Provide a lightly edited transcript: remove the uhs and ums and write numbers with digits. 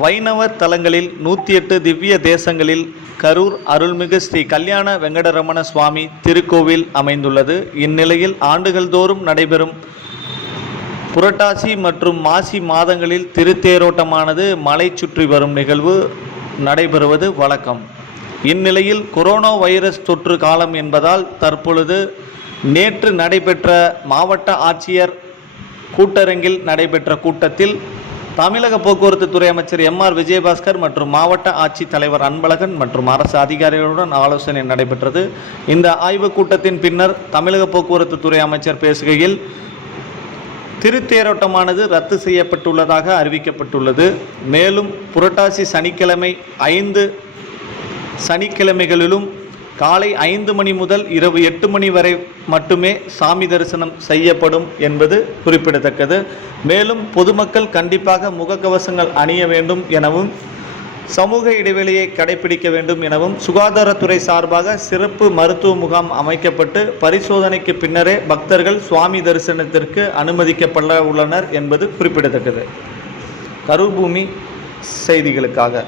வைணவ தலங்களில் 108 திவ்ய தேசங்களில் கரூர் அருள்மிகு ஸ்ரீ கல்யாண வெங்கடரமண சுவாமி திருக்கோவில் அமைந்துள்ளது. இந்நிலையில் ஆண்டுகள் தோறும் நடைபெறும் புரட்டாசி மற்றும் மாசி மாதங்களில் திருத்தேரோட்டமானது மலை சுற்றி வரும் நிகழ்வு நடைபெறுவது வழக்கம். இந்நிலையில் கொரோனா வைரஸ் தொற்று காலம் என்பதால் தற்பொழுது நேற்று நடைபெற்ற மாவட்ட ஆட்சியர் கூட்டரங்கில் நடைபெற்ற கூட்டத்தில் தமிழக போக்குவரத்து துறை அமைச்சர் எம்.ஆர். விஜயபாஸ்கர் மற்றும் மாவட்ட ஆட்சித் தலைவர் அன்பழகன் மற்றும் அரசு அதிகாரிகளுடன் ஆலோசனை நடைபெற்றது. இந்த ஆய்வுக் கூட்டத்தின் பின்னர் தமிழக போக்குவரத்து துறை அமைச்சர் பேசுகையில், திருத்தேரோட்டமானது ரத்து செய்யப்பட்டுள்ளதாக அறிவிக்கப்பட்டுள்ளது. மேலும் புரட்டாசி சனிக்கிழமை 5 சனிக்கிழமைகளிலும் காலை 5 மணி முதல் இரவு 8 மணி வரை மட்டுமே சாமி தரிசனம் செய்யப்படும் என்பது குறிப்பிடத்தக்கது. மேலும் பொதுமக்கள் கண்டிப்பாக முகக்கவசங்கள் அணிய வேண்டும் எனவும் சமூக இடைவெளியை கடைபிடிக்க வேண்டும் எனவும் சுகாதாரத்துறை சார்பாக சிறப்பு மருத்துவ முகாம் அமைக்கப்பட்டு பரிசோதனைக்கு பின்னரே பக்தர்கள் சுவாமி தரிசனத்திற்கு அனுமதிக்கப்பட உள்ளனர் என்பது குறிப்பிடத்தக்கது. கரூர் பூமி செய்திகளுக்காக